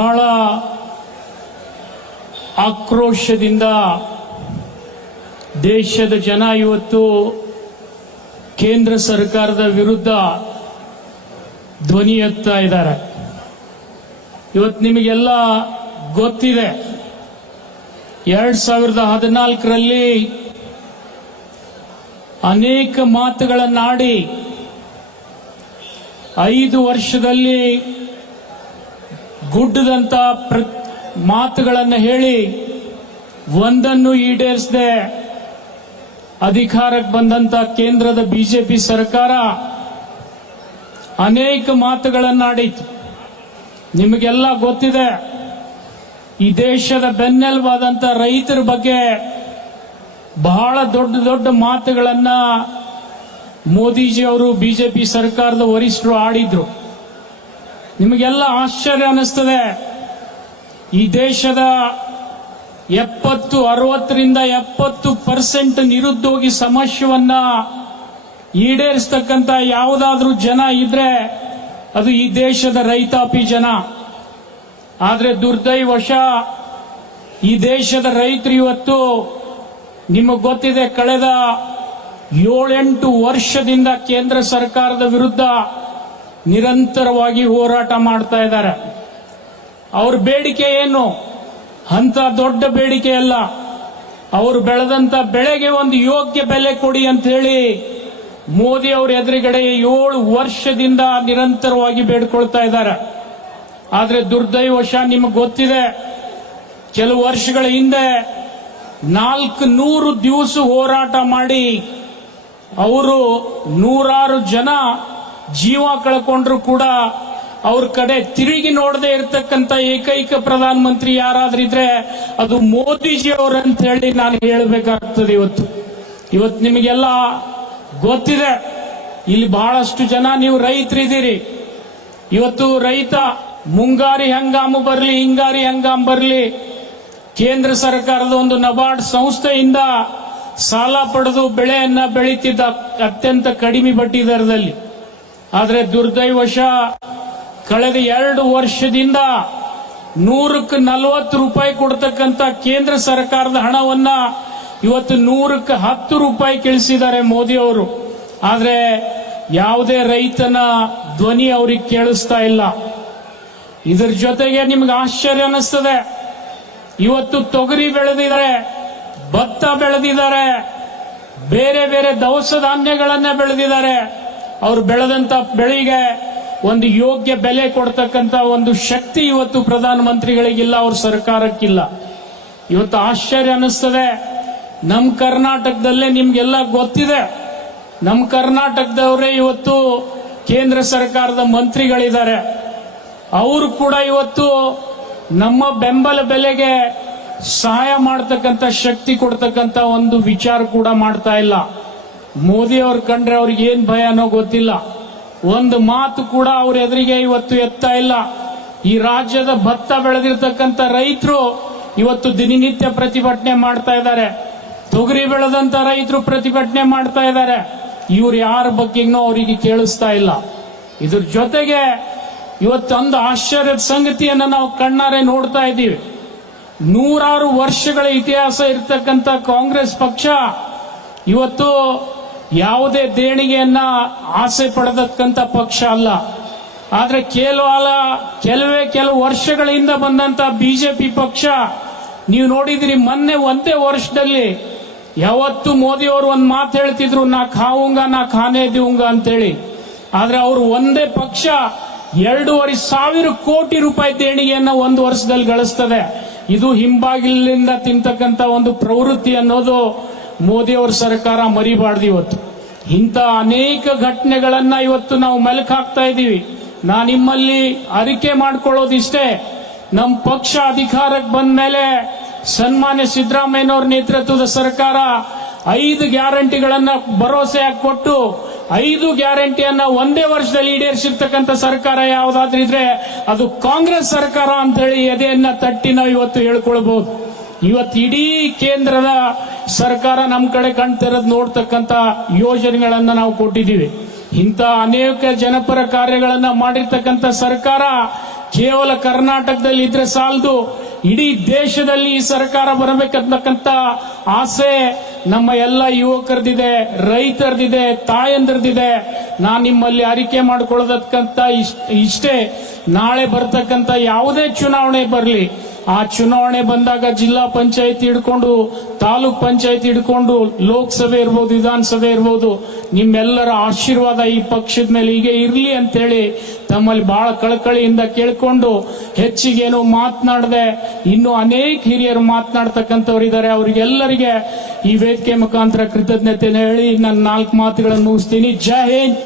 ಬಹಳ ಆಕ್ರೋಶದಿಂದ ದೇಶದ ಜನ ಇವತ್ತು ಕೇಂದ್ರ ಸರ್ಕಾರದ ವಿರುದ್ಧ ಧ್ವನಿ ಎತ್ತಾ ಇದ್ದಾರೆ. ಇವತ್ತು ನಿಮಗೆಲ್ಲ ಗೊತ್ತಿದೆ. ಎರಡ್ ಸಾವಿರದ ಹದಿನಾಲ್ಕರಲ್ಲಿ ಅನೇಕ ಮಾತುಗಳನ್ನಾಡಿ ಐದು ವರ್ಷದಲ್ಲಿ ಗುಡ್ಡದಂತ ಮಾತುಗಳನ್ನು ಹೇಳಿ ಒಂದನ್ನು ಈಡೇರಿಸದೆ ಅಧಿಕಾರಕ್ಕೆ ಬಂದಂತ ಕೇಂದ್ರದ ಬಿಜೆಪಿ ಸರ್ಕಾರ ಅನೇಕ ಮಾತುಗಳನ್ನಾಡಿತು ನಿಮಗೆಲ್ಲ ಗೊತ್ತಿದೆ, ಈ ದೇಶದ ಬೆನ್ನೆಲುಬಾದಂತ ರೈತರ ಬಗ್ಗೆ ಬಹಳ ದೊಡ್ಡ ದೊಡ್ಡ ಮಾತುಗಳನ್ನ ಮೋದಿಜಿ ಅವರು ಬಿಜೆಪಿ ಸರ್ಕಾರದ ವರಿಷ್ಠರು ಆಡಿದ್ರು. ನಿಮಗೆಲ್ಲ ಆಶ್ಚರ್ಯ ಅನ್ನಿಸ್ತದೆ. ಈ ದೇಶದ ಎಪ್ಪತ್ತು, ಅರವತ್ತರಿಂದ ಎಪ್ಪತ್ತು ಪರ್ಸೆಂಟ್ ನಿರುದ್ಯೋಗಿ ಸಮಸ್ಯೆವನ್ನ ಈಡೇರಿಸ್ತಕ್ಕಂಥ ಯಾವುದಾದ್ರೂ ಜನ ಇದ್ರೆ ಅದು ಈ ದೇಶದ ರೈತಾಪಿ ಜನ. ಆದರೆ ದುರ್ದೈವಶ ಈ ದೇಶದ ರೈತರು ಇವತ್ತು ನಿಮಗೆ ಗೊತ್ತಿದೆ, ಕಳೆದ ಏಳೆಂಟು ವರ್ಷದಿಂದ ಕೇಂದ್ರ ಸರ್ಕಾರದ ವಿರುದ್ಧ ನಿರಂತರವಾಗಿ ಹೋರಾಟ ಮಾಡ್ತಾ ಇದ್ದಾರೆ. ಅವ್ರ ಬೇಡಿಕೆ ಏನು? ಅಂತ ದೊಡ್ಡ ಬೇಡಿಕೆ ಅಲ್ಲ. ಅವರು ಬೆಳೆದಂತ ಬೆಳೆಗೆ ಒಂದು ಯೋಗ್ಯ ಬೆಲೆ ಕೊಡಿ ಅಂತ ಹೇಳಿ ಮೋದಿ ಅವರ ಎದುರುಗಡೆ ಏಳು ವರ್ಷದಿಂದ ನಿರಂತರವಾಗಿ ಬೇಡ್ಕೊಳ್ತಾ ಇದ್ದಾರೆ. ಆದ್ರೆ ದುರ್ದೈವಶ ನಿಮಗೆ ಗೊತ್ತಿದೆ, ಕೆಲವು ವರ್ಷಗಳ ಹಿಂದೆ ನಾಲ್ಕು ನೂರು ದಿವಸ ಹೋರಾಟ ಮಾಡಿ ಅವರು ನೂರಾರು ಜನ ಜೀವ ಕಳ್ಕೊಂಡ್ರು ಕೂಡ ಅವ್ರ ಕಡೆ ತಿರುಗಿ ನೋಡದೆ ಇರತಕ್ಕಂತ ಏಕೈಕ ಪ್ರಧಾನ ಮಂತ್ರಿ ಯಾರಾದ್ರೂ ಇದ್ರೆ ಅದು ಮೋದಿಜಿ ಅಂತ ಹೇಳಿ ನಾನು ಹೇಳಬೇಕಾಗ್ತದೆ ಇವತ್ತು. ಇವತ್ತು ನಿಮಗೆಲ್ಲ ಗೊತ್ತಿದೆ, ಇಲ್ಲಿ ಬಹಳಷ್ಟು ಜನ ನೀವು ರೈತರಿದ್ದೀರಿ. ಇವತ್ತು ರೈತ, ಮುಂಗಾರಿ ಹಂಗಾಮು ಬರಲಿ, ಹಿಂಗಾರಿ ಹಂಗಾಮು ಬರಲಿ, ಕೇಂದ್ರ ಸರ್ಕಾರದ ಒಂದು ನಬಾರ್ಡ್ ಸಂಸ್ಥೆಯಿಂದ ಸಾಲ ಪಡೆದು ಬೆಳೆಯನ್ನ ಬೆಳೀತಿದ್ದ ಅತ್ಯಂತ ಕಡಿಮೆ ಬಡ್ಡಿ ದರದಲ್ಲಿ. ಆದರೆ ದುರ್ದೈವಶ ಕಳೆದ ಎರಡು ವರ್ಷದಿಂದ ನೂರಕ್ಕೆ ನಲವತ್ತು ರೂಪಾಯಿ ಕೊಡ್ತಕ್ಕಂತ ಕೇಂದ್ರ ಸರ್ಕಾರದ ಹಣವನ್ನ ಇವತ್ತು ನೂರಕ್ಕೆ ಹತ್ತು ರೂಪಾಯಿ ಕೇಳಿಸಿದ್ದಾರೆ ಮೋದಿ ಅವರು. ಆದರೆ ಯಾವುದೇ ರೈತನ ಧ್ವನಿ ಅವ್ರಿಗೆ ಕೇಳಿಸ್ತಾ ಇಲ್ಲ. ಇದರ ಜೊತೆಗೆ ನಿಮ್ಗೆ ಆಶ್ಚರ್ಯ ಅನ್ನಿಸ್ತದೆ. ಇವತ್ತು ತೊಗರಿ ಬೆಳೆದಿದ್ದಾರೆ, ಭತ್ತ ಬೆಳೆದಿದ್ದಾರೆ, ಬೇರೆ ಬೇರೆ ದವಸ ಧಾನ್ಯಗಳನ್ನ ಬೆಳೆದಿದ್ದಾರೆ. ಅವರು ಬೆಳೆದಂತ ಬೆಳೆಗೆ ಒಂದು ಯೋಗ್ಯ ಬೆಲೆ ಕೊಡ್ತಕ್ಕಂತ ಒಂದು ಶಕ್ತಿ ಇವತ್ತು ಪ್ರಧಾನಮಂತ್ರಿಗಳಿಗಿಲ್ಲ, ಅವ್ರ ಸರ್ಕಾರಕ್ಕಿಲ್ಲ. ಇವತ್ತು ಆಶ್ಚರ್ಯ ಅನಿಸ್ತದೆ ನಮ್ಮ ಕರ್ನಾಟಕದಲ್ಲೇ ನಿಮ್ಗೆಲ್ಲ ಗೊತ್ತಿದೆ. ನಮ್ಮ ಕರ್ನಾಟಕದವರೇ ಇವತ್ತು ಕೇಂದ್ರ ಸರ್ಕಾರದ ಮಂತ್ರಿಗಳಿದ್ದಾರೆ. ಅವರು ಕೂಡ ಇವತ್ತು ನಮ್ಮ ಬೆಂಬಲ ಬೆಲೆಗೆ ಸಹಾಯ ಮಾಡ್ತಕ್ಕಂಥ ಶಕ್ತಿ ಕೊಡ್ತಕ್ಕಂಥ ಒಂದು ವಿಚಾರ ಕೂಡ ಮಾಡ್ತಾ ಇಲ್ಲ. ಮೋದಿ ಅವ್ರು ಕಂಡ್ರೆ ಅವ್ರಿಗೆ ಏನ್ ಭಯ ಅನ್ನೋ ಗೊತ್ತಿಲ್ಲ. ಒಂದು ಮಾತು ಕೂಡ ಅವ್ರ ಎದುರಿಗೆ ಇವತ್ತು ಎತ್ತಾ ಇಲ್ಲ. ಈ ರಾಜ್ಯದ ಭತ್ತ ಬೆಳೆದಿರ್ತಕ್ಕಂಥ ರೈತರು ಇವತ್ತು ದಿನನಿತ್ಯ ಪ್ರತಿಭಟನೆ ಮಾಡ್ತಾ ಇದ್ದಾರೆ. ತೊಗರಿ ಬೆಳೆದಂತ ರೈತರು ಪ್ರತಿಭಟನೆ ಮಾಡ್ತಾ ಇದ್ದಾರೆ. ಇವ್ರು ಯಾರ ಬಗ್ಗೆನೂ ಅವರಿಗೆ ಕೇಳಿಸ್ತಾ ಇಲ್ಲ. ಇದ್ರ ಜೊತೆಗೆ ಇವತ್ತೊಂದು ಆಶ್ಚರ್ಯದ ಸಂಗತಿಯನ್ನ ನಾವು ಕಣ್ಣಾರೆ ನೋಡ್ತಾ ಇದ್ದೀವಿ. ನೂರಾರು ವರ್ಷಗಳ ಇತಿಹಾಸ ಇರ್ತಕ್ಕಂಥ ಕಾಂಗ್ರೆಸ್ ಪಕ್ಷ ಇವತ್ತು ಯಾವುದೇ ದೇಣಿಗೆಯನ್ನ ಆಸೆ ಪಡೆದಕ್ಕಂತ ಪಕ್ಷ ಅಲ್ಲ. ಆದ್ರೆ ಕೇವಲ, ಕೆಲವೇ ಕೆಲವು ವರ್ಷಗಳಿಂದ ಬಂದಂತ ಬಿಜೆಪಿ ಪಕ್ಷ, ನೀವು ನೋಡಿದಿರಿ ಮೊನ್ನೆ ಒಂದೇ ವರ್ಷದಲ್ಲಿ ಯಾವತ್ತು ಮೋದಿ ಅವರು ಒಂದು ಮಾತು ಹೇಳ್ತಿದ್ರು, ನಾ ಖಾವುಂಗ, ನಾ ಖಾನೇ ದಿವಂಗ ಅಂತೇಳಿ. ಆದ್ರೆ ಅವರು ಒಂದೇ ಪಕ್ಷ ಎರಡೂವರೆ ಸಾವಿರ ಕೋಟಿ ರೂಪಾಯಿ ದೇಣಿಗೆಯನ್ನ ಒಂದು ವರ್ಷದಲ್ಲಿ ಗಳಿಸ್ತದೆ. ಇದು ಹಿಂಬಾಗಿಲಿಂದ ತಿಂತಕ್ಕಂತ ಒಂದು ಪ್ರವೃತ್ತಿ ಅನ್ನೋದು ಮೋದಿ ಅವರ ಸರ್ಕಾರ ಮರಿಬಾರ್ದು ಇವತ್ತು. ಇಂಥ ಅನೇಕ ಘಟನೆಗಳನ್ನ ಇವತ್ತು ನಾವು ಮೆಲುಕು ಹಾಕ್ತಾ ಇದ್ದೀವಿ. ನಾ ನಿಮ್ಮಲ್ಲಿ ಅರಿಕೆ ಮಾಡ್ಕೊಳ್ಳೋದಿಷ್ಟೇ. ನಮ್ಮ ಪಕ್ಷ ಅಧಿಕಾರಕ್ಕೆ ಬಂದ ಮೇಲೆ ಸನ್ಮಾನ್ಯ ಸಿದ್ದರಾಮಯ್ಯನವರ ನೇತೃತ್ವದ ಸರ್ಕಾರ ಐದು ಗ್ಯಾರಂಟಿಗಳನ್ನ ಭರವಸೆಯಾಗಿ ಕೊಟ್ಟು ಐದು ಗ್ಯಾರಂಟಿಯನ್ನ ಒಂದೇ ವರ್ಷದಲ್ಲಿ ಈಡೇರಿಸಿರ್ತಕ್ಕಂಥ ಸರ್ಕಾರ ಯಾವುದಾದ್ರೂ ಇದ್ರೆ ಅದು ಕಾಂಗ್ರೆಸ್ ಸರ್ಕಾರ ಅಂತ ಹೇಳಿ ಎದೆಯನ್ನ ತಟ್ಟಿ ನಾವು ಇವತ್ತು ಹೇಳ್ಕೊಳ್ಬಹುದು ಇವತ್ತು ಇಡೀ ಕೇಂದ್ರದ ಸರ್ಕಾರ ನಮ್ಮ ಕಡೆ ಕಣ್ತಿರೋದು ನೋಡ್ತಕ್ಕಂತ ಯೋಜನೆಗಳನ್ನ ನಾವು ಕೊಟ್ಟಿದ್ದೀವಿ. ಇಂಥ ಅನೇಕ ಜನಪರ ಕಾರ್ಯಗಳನ್ನ ಮಾಡಿರ್ತಕ್ಕಂಥ ಸರ್ಕಾರ ಕೇವಲ ಕರ್ನಾಟಕದಲ್ಲಿ ಇದ್ರೆ ಸಾಲದು. ಇಡೀ ದೇಶದಲ್ಲಿ ಈ ಸರ್ಕಾರ ಬರಬೇಕಂತಕ್ಕಂತ ಆಸೆ ನಮ್ಮ ಎಲ್ಲ ಯುವಕರದಿದೆ, ರೈತರದಿದೆ, ತಾಯಂದ್ರದಿದೆ. ನಾನು ನಿಮ್ಮಲ್ಲಿ ಅರಿಕೆ ಮಾಡಿಕೊಳ್ಳೋದಕ್ಕಂತ ಇಷ್ಟ- ನಾಳೆ ಬರ್ತಕ್ಕಂತ ಯಾವುದೇ ಚುನಾವಣೆ ಬರಲಿ ಆ ಚುನಾವಣೆ ಬಂದಾಗ ಜಿಲ್ಲಾ ಪಂಚಾಯತಿ ಹಿಡ್ಕೊಂಡು, ತಾಲೂಕ್ ಪಂಚಾಯತಿ ಹಿಡ್ಕೊಂಡು, ಲೋಕಸಭೆ ಇರ್ಬೋದು, ವಿಧಾನಸಭೆ ಇರ್ಬೋದು, ನಿಮ್ಮೆಲ್ಲರ ಆಶೀರ್ವಾದ ಈ ಪಕ್ಷದ ಮೇಲೆ ಹೀಗೆ ಇರ್ಲಿ ಅಂತೇಳಿ ತಮ್ಮಲ್ಲಿ ಬಹಳ ಕಳಕಳಿಯಿಂದ ಕೇಳ್ಕೊಂಡು ಹೆಚ್ಚಿಗೇನು ಮಾತನಾಡದೆ, ಇನ್ನು ಅನೇಕ ಹಿರಿಯರು ಮಾತನಾಡ್ತಕ್ಕಂಥವ್ರು ಇದ್ದಾರೆ. ಅವರಿಗೆಲ್ಲರಿಗೆ ಈ ವೇದಿಕೆ ಮುಖಾಂತರ ಕೃತಜ್ಞತೆ ಹೇಳಿ ನನ್ನ ನಾಲ್ಕು ಮಾತುಗಳನ್ನು ಮುಗಿಸ್ತೀನಿ. ಜೈ ಹಿಂದ್!